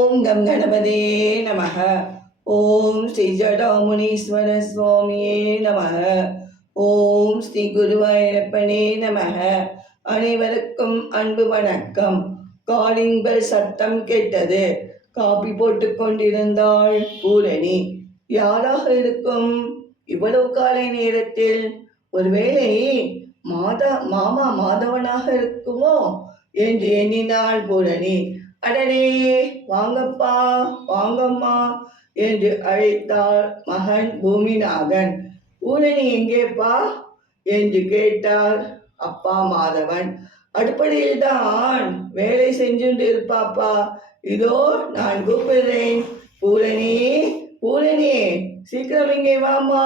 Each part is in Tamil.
ஓம் கம் கணபதே நமக. ஓம் ஸ்ரீ ஜடாமுனீஸ்வர சுவாமியே நமக. ஓம் ஸ்ரீ குருவாயிரப்பனே நமக. அனைவருக்கும் அன்பு வணக்கம். காலிங் பெல் சத்தம் கேட்டது. காபி போட்டு கொண்டிருந்தாள் பூரணி. யாராக இருக்கும்? இவ்வளவு காலை நேரத்தில். ஒருவேளை மாதா மாமா மாதவனாக இருக்குமோ? என்று எண்ணினாள் பூரணி. அடடே வாங்கப்பா வாங்கம்மா என்று அழைத்தாள் மகன் பூமிநாதன் ஊரணி எங்கேப்பா? என்று கேட்டார் அப்பா மாதவன். அடுப்படியில் தான் வேலை செஞ்சுட்டு இருப்பாப்பா. இதோ நான் கூப்பிடுறேன். பூரணி பூரணி சீக்கிரம் இங்கே வாம்மா.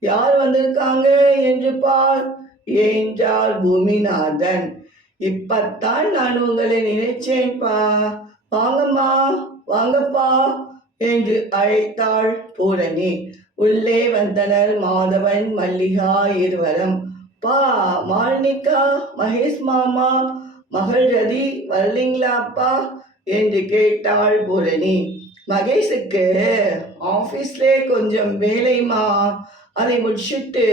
யார் வந்திருக்காங்க? என்று பார். என்றார் பூமிநாதன் இப்பத்தான் நான் உங்களை நினைச்சேன்ப்பா வாங்கம்மா வாங்கப்பா என்று அழைத்தாள் பூரணி. உள்ளே வந்தனர் மாதவன் மல்லிகா இருவரும். பா மாலினிகா மகேஷ் மாமா மகள் ரதி வரலீங்களாப்பா என்று கேட்டாள் பூரணி. மகேஷுக்கு ஆஃபீஸ்லே கொஞ்சம் வேலைமா அதை முடிச்சிட்டு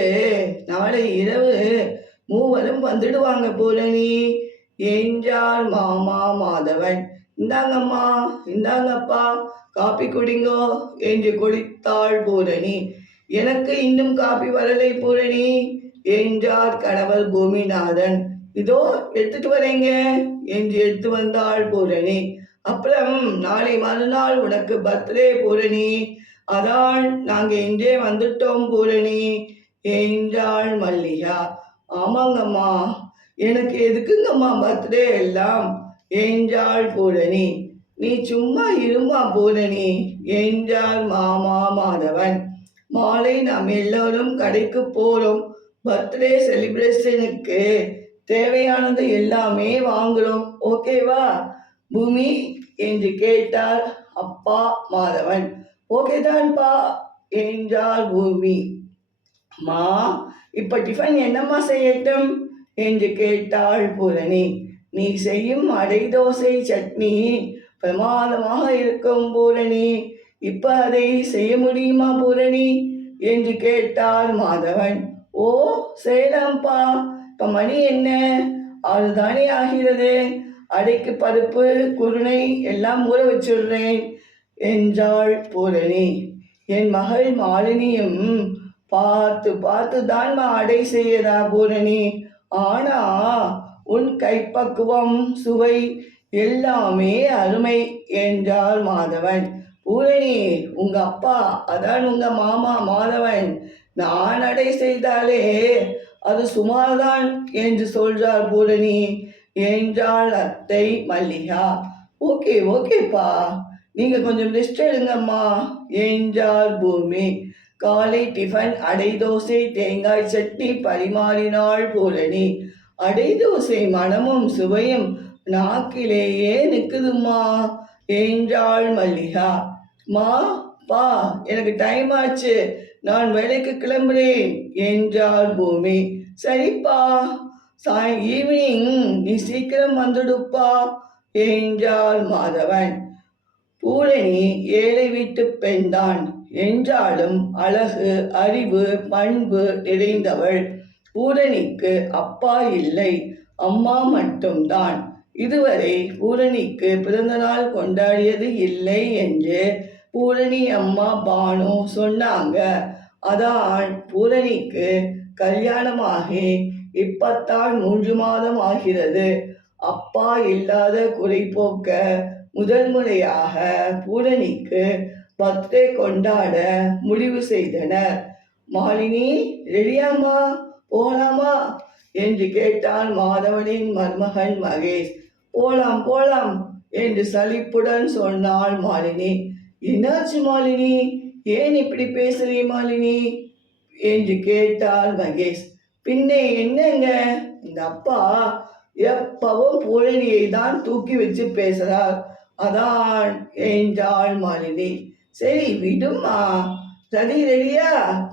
நாளை இரவு மூவரும் வந்துடுவாங்க போல நீ என்றார் மாமா மாதவன். இந்தாங்கம்மா இந்தாங்கப்பா காப்பி குடிங்கோ என்று குடித்தாள் பூரணி எனக்கு இன்னும் காப்பி வரலை பூரணி என்றார் கணவர் பூமிநாதன். இதோ எடுத்துட்டு வரேங்க என்று எடுத்து வந்தாள் பூரணி அப்புறம் நாளை மறுநாள் உனக்கு பர்த்டே பூரணி அதான் நாங்கள் இன்றே வந்துட்டோம் பூரணி என்றாள் மல்லிகா. ஆமாங்கம்மா. எனக்கு எதுக்குங்கம்மா பர்த்டே எல்லாம்? என்றாள் பூரணி. நீ சும்மா இருமா பூரணி. என்றார் மாமா மாதவன். மாலை நாம் எல்லோரும் கடைக்கு போகிறோம் பர்த்டே செலிப்ரேஷனுக்கு தேவையானது எல்லாமே வாங்குறோம். ஓகேவா பூமி என்று கேட்டார் அப்பா மாதவன். ஓகேதான்ப்பா என்றார் பூமி. மா இப்ப டிஃபன் என்னம்மா செய்யட்டும்? என்று கேட்டாள் பூரணி. நீ செய்யும் அடை தோசை சட்னி பிரமாதமாக இருக்கும் பூரணி. இப்ப அதை செய்ய முடியுமா பூரணி? என்று கேட்டார் மாதவன். ஓ செய்யலாம்ப்பா. இப்ப மணி என்ன? அதுதானே ஆகிறது. அடைக்கு பருப்பு குருணை எல்லாம் ஊற வச்சுடுறேன் என்றாள் பூரணி. என் மகள் மாலினியும் பார்த்து பார்த்து தான் அடை செய்யறா பூரணி. ஆனா உன் கைப்பக்குவம் சுவை எல்லாமே அருமை என்றார் மாதவன். பூரணி உங்க அப்பா அதான் உங்க மாமா மாதவன். நான் அடை செய்தாலே அது சுமார்தான் என்று சொல்றார் பூரணி என்றாள் அத்தை மல்லிகா. ஓகே ஓகேப்பா. நீங்க கொஞ்சம் ரெஸ்ட் எடுங்கம்மா என்றார் பூமி. காலை டிஃபன் அடை தோசை தேங்காய் சட்னி பரிமாறினாள் பூரணி. அடை தோசை மணமும் சுவையும் நாக்கிலேயே நிற்குதுமா என்றாள் மல்லிகா? மா பா எனக்கு டைம் ஆச்சு. நான் வேலைக்கு கிளம்புறேன் என்றாள் பூமி. சரிப்பா. சாய் ஈவினிங் நீ சீக்கிரம் வந்துடுப்பா என்றாள் மாதவன். பூரணி ஏழை வீட்டு பெண்தான் என்றாலும் அழகு அறிவு பண்பு நிறைந்தவள். பூரணிக்கு அப்பா இல்லை அம்மா மட்டும்தான். இதுவரை பூரணிக்கு பிறந்தநாள் கொண்டாடியது இல்லை என்று பூரணி அம்மா பானு சொன்னாங்க. அதான் பூரணிக்கு கல்யாணமாகி இப்பத்தான் மூன்று மாதம் ஆகிறது. அப்பா இல்லாத குறை போக்க முதல் முறையாக பூரணிக்கு பர்த்டே கொண்டாட முடிவு செய்தனர். மாலினி ரெடியாமா போலாமா? என்று கேட்டான் மாதவனின் மருமகன் மகேஷ். போலாம் போலாம் என்று சலிப்புடன் சொன்னாள் மாலினி. என்னாச்சு மாலினி? ஏன் இப்படி பேசுறீ மாலினி? என்று கேட்டாள் மகேஷ். பின்னே என்னங்க? இந்த அப்பா எப்பவும் பூரணியை தான் தூக்கி வச்சு பேசுறார். அதான் என்றாள் மாலினி. சரி விடுமா? சரி ரெடியா?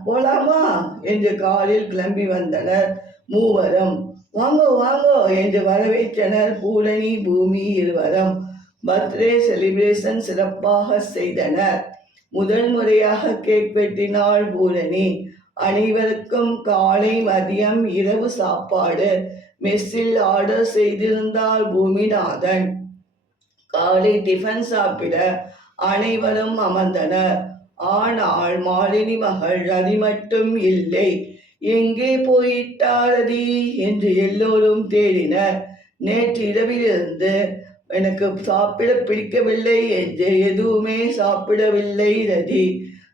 போலாமா? என்று காலில் கிளம்பி வந்தனர் மூவரும். வாங்கோ வாங்கோ என்று வரவேற்றனர் பூரணி பூமி இருவரும். பர்த்டே செலிப்ரேஷன் சிறப்பாக செய்தனர். முதல் முறையாக கேக் வெட்டினாள் பூரணி. அனைவருக்கும் காலை மதியம் இரவு சாப்பாடு. மெஸ்ஸில் ஆர்டர் செய்திருந்தாள் பூமிநாதன். காலை டிஃபன் சாப்பிட அனைவரும் அமர்ந்தனர். ஆனால் மாலினி மகள் ரதி மட்டும் இல்லை. எங்கே போயிட்டாரதி என்று எல்லோரும் தேடினர். நேற்று இரவிலிருந்து எனக்கு சாப்பிட பிடிக்கவில்லை என்று எதுவுமே சாப்பிடவில்லை ரதி.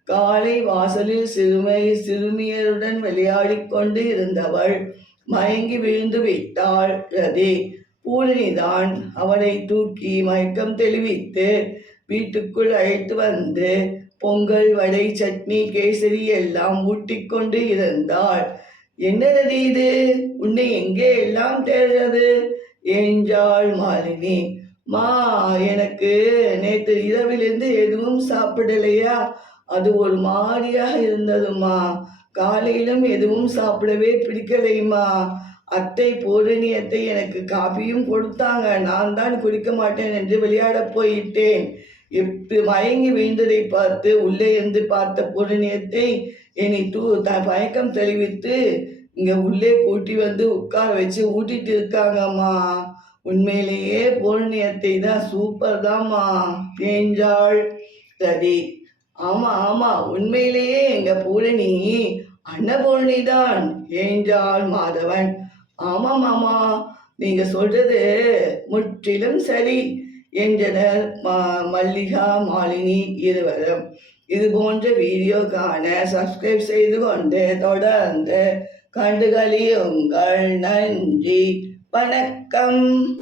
காலை வாசலில் சிறுமை சிறுமியருடன் விளையாடி கொண்டு இருந்தவள் மயங்கி விழுந்து விட்டாள் ரதி. பூரணிதான் அவனை தூக்கி மயக்கம் தெளிவித்து வீட்டுக்குள் அழைத்து வந்து பொங்கல் வடை சட்னி கேசரி எல்லாம் ஊட்டிக்கொண்டு இருந்தாள். என்ன இது? உன்னை எங்கே எல்லாம் தேடுறது? என்றாள் மாலினி மா எனக்கு நேற்று இரவிலிருந்து எதுவும் சாப்பிடலையா? அது ஒரு மாதிரியாக இருந்ததுமா. காலையிலும் எதுவும் சாப்பிடவே பிடிக்கலைம்மா அத்தை பூரணி அத்தை எனக்கு காபியும் கொடுத்தாங்க. நான் தான் குடிக்க மாட்டேன் என்று விளையாடப் போயிட்டேன். இப்ப மயங்கி வீழ்ந்ததை பார்த்து உள்ளே இருந்து பார்த்த பூரணியத்தை என்னை தூ த மயக்கம் தெளிவித்து இங்கே உள்ளே கூட்டி வந்து உட்கார வச்சு ஊட்டிட்டு இருக்காங்கம்மா. உண்மையிலேயே பூரணியத்தை தான் சூப்பர் தான்மா தேஞ்சாள் சரி. ஆமாம் ஆமாம் உண்மையிலேயே எங்கள் பூரணி அன்னபூரணி தான். ஏஞ்சாள் மாதவன். ஆமாம் மாமா. நீங்கள் சொல்கிறது முற்றிலும் சரி. என்றனர் ம- மல்லிகா மாலினி இருவரும். இது போன்ற வீடியோ காண சப்ஸ்கிரைப் செய்து கொண்டு தொடர்ந்து கண்டுகளியுங்கள். நன்றி. வணக்கம்.